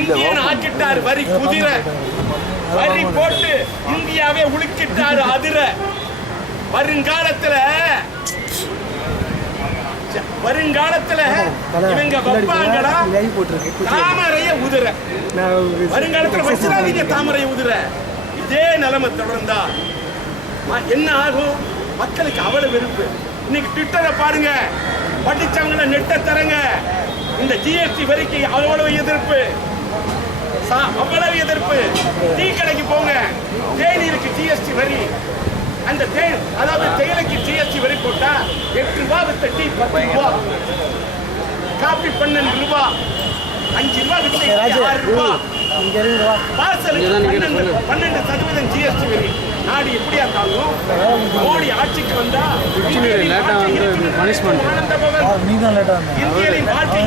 Indian ஆக்கிட்டார் வரி குதிரை, வரி போட்டு இந்தியாவே உழுக்கிட்டாரு அதிர. வருங்காலத்துல இவங்க வைப்பாங்கடா தாமரைய உதிர. வருங்காலத்துல வச்சிடாதீங்க தாமரைய உதிர. இதே நிலைமை தொடர்ந்தா என்ன ஆகும்? மக்களுக்கு அவ்வளவு வெறுப்பு. இன்னைக்கு ட்விட்டரை பாருங்க, படிச்சவங்கள நெட்ட தரங்க. இந்த ஜிஎஸ்டி வரிக்கு அவ்வளவு எதிர்ப்பு, அவ்வளவு எதிர்ப்பு. டீ கடைக்கு போங்க, தேநீருக்கு ஜிஎஸ்டி வரி. அந்த அதாவது தேயிலைக்கு ஜிஎஸ்டி வரி போட்டா 8 ரூபாய் வித்த டீ 10 ரூபாய், காபி 12 ரூபாய், 5 ரூபாய் வித்த 6 ரூபாய், பார்சலுக்கு 12% ஜிஎஸ்டி வரி. நாடு எப்படியா தாங்கும்? மோடி ஆட்சிக்கு வந்தா இந்தியனின் வாழ்க்கை